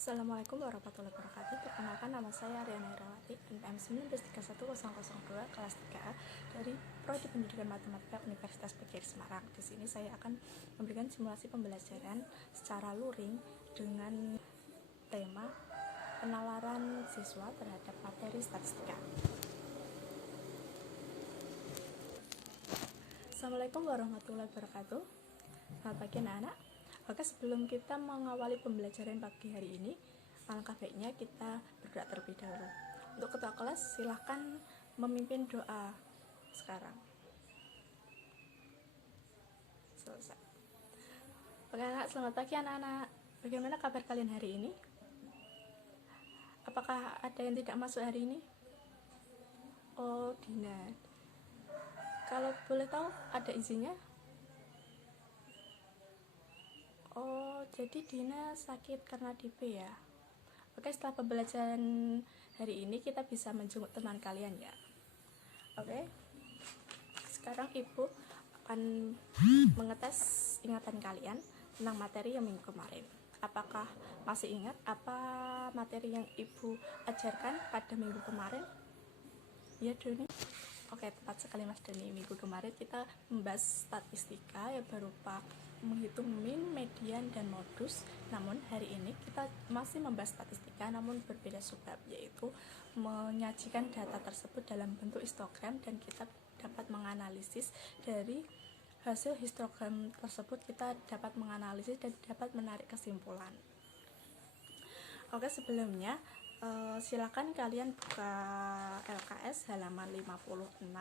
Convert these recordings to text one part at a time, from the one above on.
Assalamualaikum warahmatullahi wabarakatuh. Perkenalkan, nama saya Riana Herawati, NPM 1931002, kelas 3A dari Prodi Pendidikan Matematika Universitas PGRI Semarang. Di sini saya akan memberikan simulasi pembelajaran secara luring dengan tema penalaran siswa terhadap materi statistika. Assalamualaikum warahmatullahi wabarakatuh. Selamat pagi anak-anak. Oke, sebelum kita mengawali pembelajaran pagi hari ini, alangkah baiknya kita berdoa terlebih dahulu. Untuk ketua kelas, silahkan memimpin doa sekarang. Selesai. Oke anak, selamat pagi anak-anak. Bagaimana kabar kalian hari ini? Apakah ada yang tidak masuk hari ini? Oh, Dina. Kalau boleh tahu, ada izinnya? Oh, jadi Dina sakit karena DP ya? Oke, setelah pembelajaran hari ini kita bisa menjenguk teman kalian ya. Oke, sekarang Ibu akan mengetes ingatan kalian tentang materi yang minggu kemarin. Apakah masih ingat apa materi yang Ibu ajarkan pada minggu kemarin? Ya, Doni? Oke, tepat sekali Mas Doni. Minggu kemarin kita membahas statistika yang berupa menghitung min, median, dan modus. Namun hari ini kita masih membahas statistika namun berbeda subbab, yaitu menyajikan data tersebut dalam bentuk histogram dan kita dapat menganalisis dari hasil histogram tersebut, kita dapat menganalisis dan dapat menarik kesimpulan. Oke, sebelumnya silakan kalian buka LKS halaman 56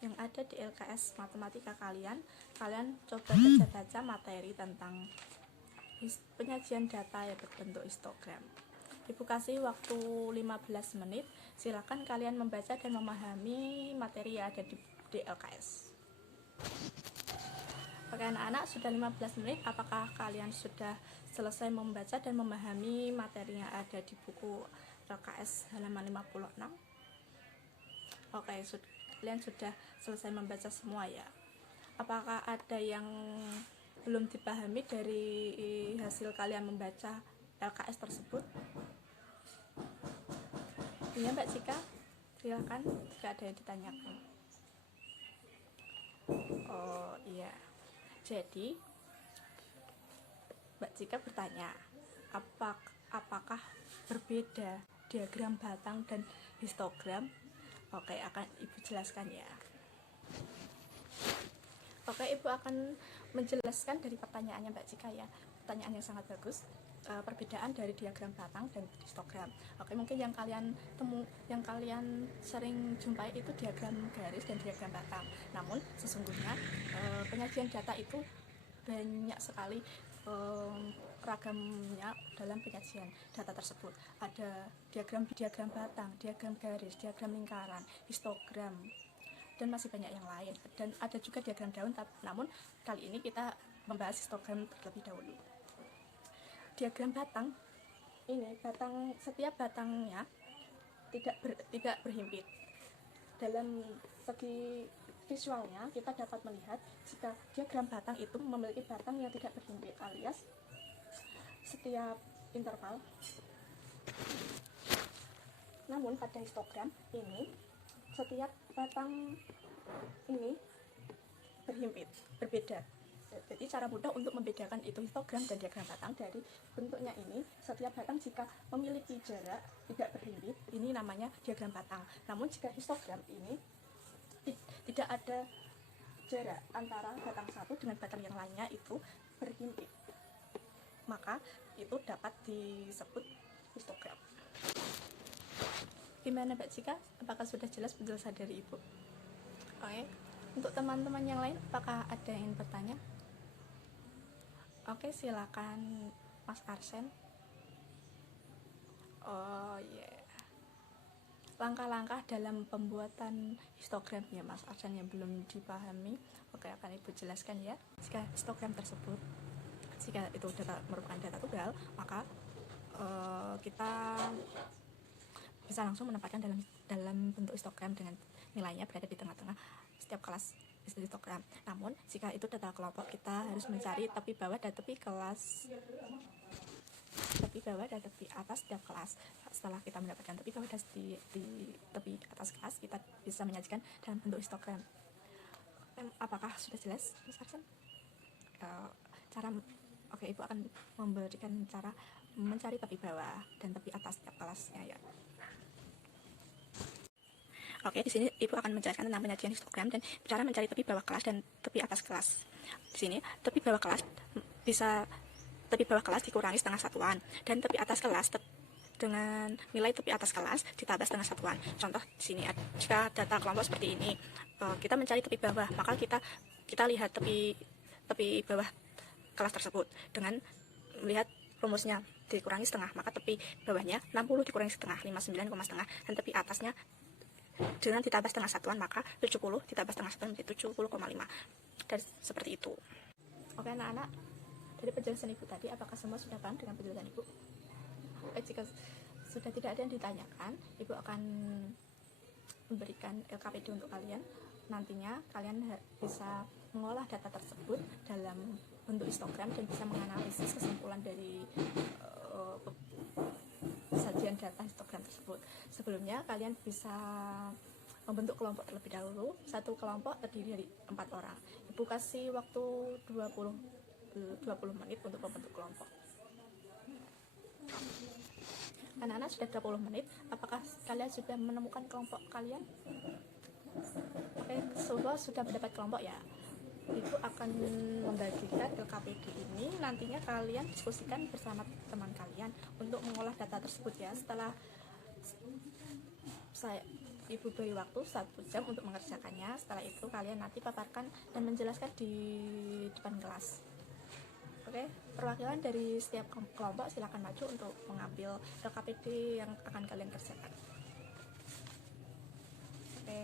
yang ada di LKS matematika kalian. Kalian coba baca-baca materi tentang penyajian data yang berbentuk histogram. Ibu kasih waktu 15 menit. Silakan kalian membaca dan memahami materi yang ada di LKS. Oke anak-anak, sudah 15 menit. Apakah kalian sudah selesai membaca dan memahami materi yang ada di buku LKS halaman 56? Oke, kalian sudah selesai membaca semua ya? Apakah ada yang belum dipahami dari hasil kalian membaca LKS tersebut? Iya Mbak Cika, silakan jika ada yang ditanyakan. Oh iya, jadi Mbak Cika bertanya, apakah berbeda diagram batang dan histogram? Oke, akan Ibu jelaskan ya. Oke, Ibu akan menjelaskan dari pertanyaannya Mbak Cika ya. Pertanyaan yang sangat bagus. Perbedaan dari diagram batang dan histogram. Oke, mungkin yang kalian sering jumpai itu diagram garis dan diagram batang. Namun sesungguhnya penyajian data itu banyak sekali ragamnya dalam penyajian data tersebut. Ada diagram batang, diagram garis, diagram lingkaran, histogram, dan masih banyak yang lain. Dan ada juga diagram daun, namun kali ini kita membahas histogram terlebih dahulu. Diagram batang ini, setiap batangnya tidak berhimpit. Dalam segi visualnya kita dapat melihat jika diagram batang itu memiliki batang yang tidak berhimpit, alias setiap interval. Namun pada histogram ini setiap batang ini berhimpit, berbeda. Jadi cara mudah untuk membedakan itu histogram dan diagram batang dari bentuknya ini. Setiap batang jika memiliki jarak tidak berhimpit, ini namanya diagram batang. Namun jika histogram ini tidak ada jarak antara batang satu dengan batang yang lainnya itu berhimpit, maka itu dapat disebut histogram. Gimana Mbak Cika? Apakah sudah jelas penjelasan dari Ibu? Oke. Untuk teman-teman yang lain, apakah ada yang bertanya? Oke, silakan Mas Arsen. Oh iya. Langkah-langkah dalam pembuatan histogram ya Mas Arsen yang belum dipahami. Oke, akan Ibu jelaskan ya. Jika histogram tersebut, jika itu merupakan data tunggal, maka kita bisa langsung menempatkan dalam bentuk histogram dengan nilainya berada di tengah-tengah setiap kelas histogram. Namun jika itu data kelompok, kita harus mencari tepi bawah dan tepi bawah dan tepi atas setiap kelas. Setelah kita mendapatkan tepi bawah dan di tepi atas kelas, kita bisa menyajikan dalam bentuk histogram. Apakah sudah jelas, Mas Arsen? Oke, Ibu akan memberikan cara mencari tepi bawah dan tepi atas setiap kelasnya ya. Oke, di sini Ibu akan menjelaskan tentang penyajian histogram dan cara mencari tepi bawah kelas dan tepi atas kelas. Di sini tepi bawah kelas tepi bawah kelas dikurangi setengah satuan dan tepi atas kelas dengan nilai tepi atas kelas ditambah setengah satuan. Contoh di sini jika data kelompok seperti ini, kita mencari tepi bawah, maka kita lihat tepi bawah kelas tersebut dengan melihat rumusnya dikurangi setengah, maka tepi bawahnya 60 dikurangi setengah 59, setengah, dan tepi atasnya dengan ditambah setengah satuan, maka 70 ditambah setengah satuan menjadi 70,5, dan seperti itu. Oke anak-anak, dari penjelasan Ibu tadi, apakah semua sudah paham dengan penjelasan Ibu? Jika sudah tidak ada yang ditanyakan, Ibu akan memberikan LKPD untuk kalian. Nantinya kalian bisa mengolah data tersebut dalam bentuk histogram dan bisa menganalisis kesimpulan dari sajian data histogram tersebut. Sebelumnya kalian bisa membentuk kelompok terlebih dahulu. Satu kelompok terdiri dari 4 orang. Ibu kasih waktu 20 menit untuk membentuk kelompok. Anak-anak sudah 20 menit. Apakah kalian sudah menemukan kelompok kalian? Oke, sudah mendapat kelompok ya. Ibu akan membagikan LKPD ini, nantinya kalian diskusikan bersama teman kalian untuk mengolah data tersebut ya. Setelah Ibu beri waktu 1 jam untuk mengerjakannya. Setelah itu kalian nanti paparkan dan menjelaskan di depan kelas. Oke, perwakilan dari setiap kelompok silakan maju untuk mengambil LKPD yang akan kalian kerjakan. Oke.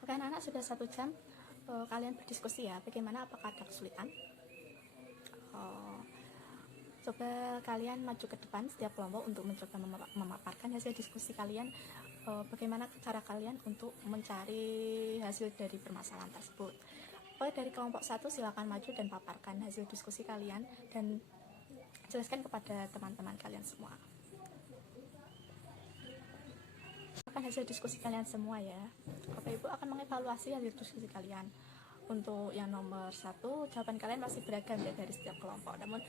Oke anak-anak, sudah 1 jam kalian berdiskusi ya. Bagaimana, apakah ada kesulitan? Coba kalian maju ke depan setiap kelompok untuk mencoba memaparkan hasil diskusi kalian. Bagaimana cara kalian untuk mencari hasil dari permasalahan tersebut. Dari kelompok 1 silakan maju dan paparkan hasil diskusi kalian dan jelaskan kepada teman-teman kalian semua. Akan hasil diskusi kalian semua ya. Bapak Ibu akan mengevaluasi hasil diskusi kalian. Untuk yang nomor 1, jawaban kalian masih beragam ya dari setiap kelompok. Namun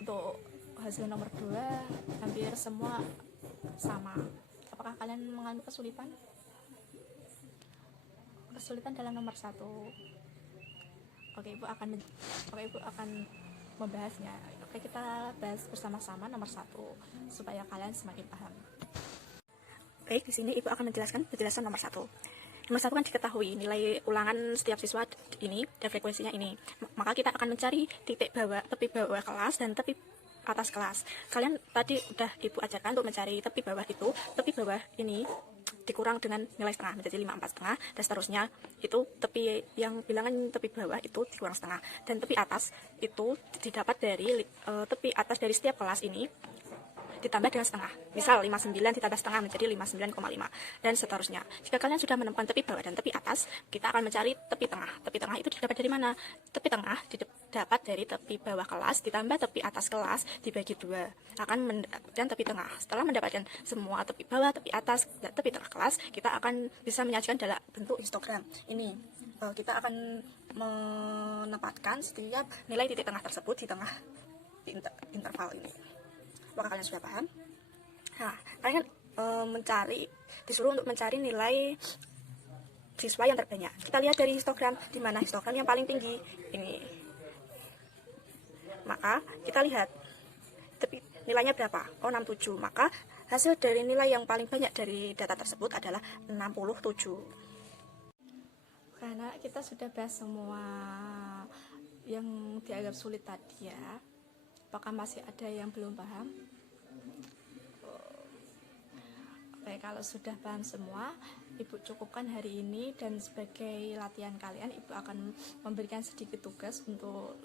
untuk hasil nomor 2 hampir semua sama. Apakah kalian mengalami kesulitan? Kesulitan dalam nomor 1. Oke, Ibu akan membahasnya. Oke, kita bahas bersama-sama nomor 1 supaya kalian semakin paham. Baik, di sini Ibu akan menjelaskan penjelasan nomor 1. Nomor 1 kan diketahui nilai ulangan setiap siswa ini dan frekuensinya ini. Maka kita akan mencari tepi bawah kelas dan tepi atas kelas. Kalian tadi udah Ibu ajarkan untuk mencari tepi bawah itu. Tepi bawah ini dikurang dengan nilai setengah menjadi 5, 4 setengah, dan seterusnya. Itu tepi yang bilangan tepi bawah itu dikurang setengah, dan tepi atas itu didapat dari tepi atas dari setiap kelas ini ditambah dengan setengah. Misal 59 ditambah setengah menjadi 59,5, dan seterusnya. Jika kalian sudah menemukan tepi bawah dan tepi atas, kita akan mencari tepi tengah. Tepi tengah itu didapat dari mana? Tepi tengah didapat dari tepi bawah kelas ditambah tepi atas kelas dibagi 2, akan mendapatkan tepi tengah. Setelah mendapatkan semua tepi bawah, tepi atas, dan tepi tengah kelas, kita akan bisa menyajikan dalam bentuk histogram. Ini kita akan menempatkan setiap nilai titik tengah tersebut di tengah interval ini. Apakah kalian sudah paham? Nah, kalian disuruh untuk mencari nilai siswa yang terbanyak. Kita lihat dari histogram, di mana histogram yang paling tinggi ini. Maka kita lihat nilainya berapa? 67. Maka hasil dari nilai yang paling banyak dari data tersebut adalah 67. Karena kita sudah bahas semua yang dianggap sulit tadi ya. Apakah masih ada yang belum paham? Oke, kalau sudah paham semua, Ibu cukupkan hari ini, dan sebagai latihan kalian, Ibu akan memberikan sedikit tugas untuk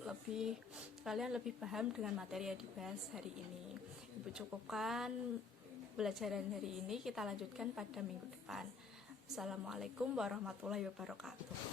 kalian lebih paham dengan materi yang dibahas hari ini. Ibu cukupkan pelajaran hari ini, kita lanjutkan pada minggu depan. Assalamualaikum warahmatullahi wabarakatuh.